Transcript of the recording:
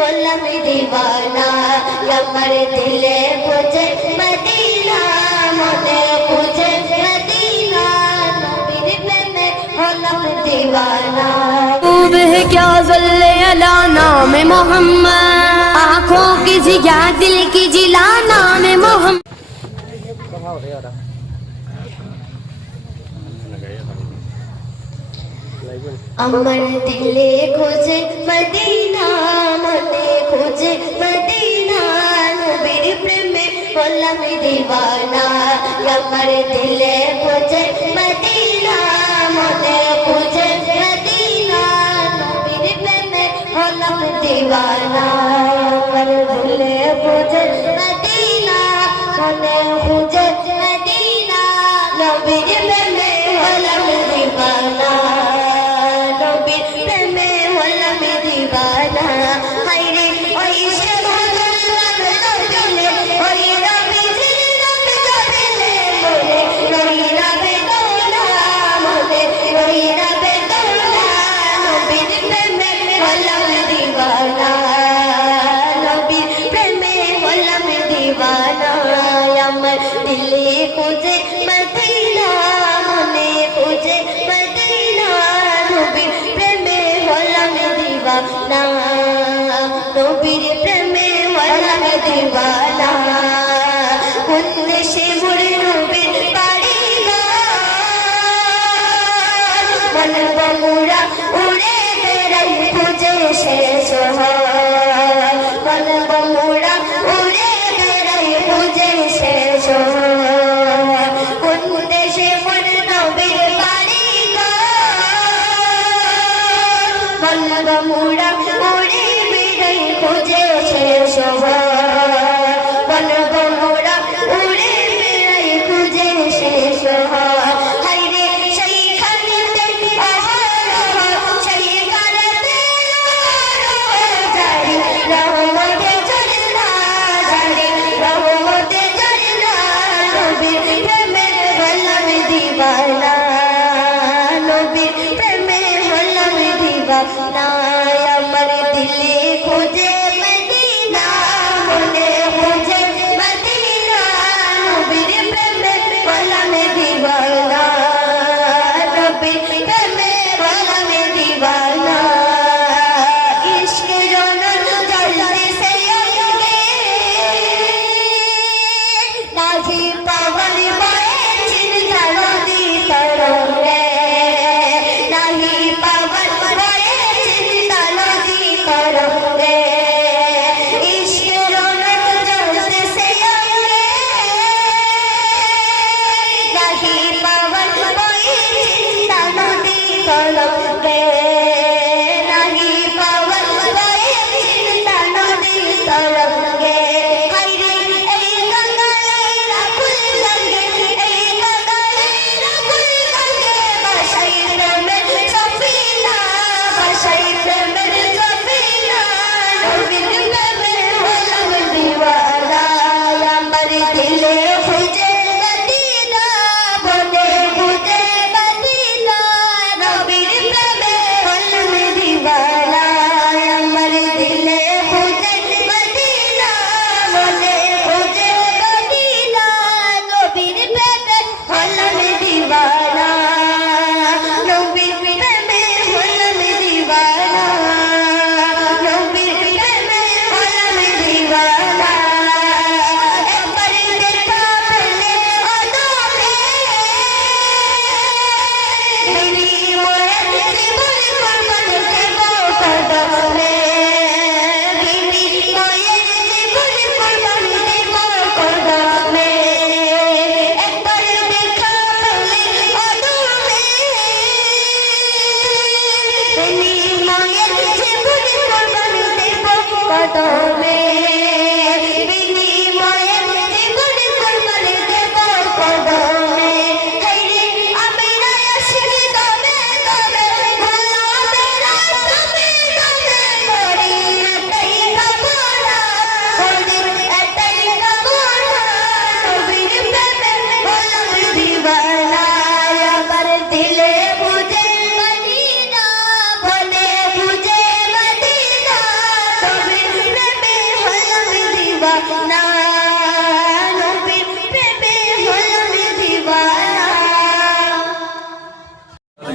Coulomb दीवाना कमर दिले मुझे मदीना मुझे मुझे मदीना नबी ने मैं कुलम दीवाना। क्या जल्ले अला नाम मोहम्मद? आँखों की जिया दिल की जिला नाम मोहम्मद। अमर दिले खोजे दीवाना कमर दिले मुझे, मदीना मुझे मुझे, मदीना फिर में मैं हम दीवाना कमर दिले मुझे, मदीना मुझे मुझे, मदीना फिर में मैं हम दीवाना फिर में हम दीवाना। দিবানা আমার দিলে পুজে মদিনা মনে পুজে মদিনা নবী প্রেমে হলাম দিবানা নবীর প্রেমে হলাম দিবানা উন্দেশে মুড়ে নবীর পারি মন বমুরা উড়ে বেড়াই পুজে শেষ হয় আল্লাহ মোরা মরে বেড়াই খুঁজেছে সবাই। अपना अमर दिल खुजे। মায়ের বুঝে কোরবানি দেব কদমে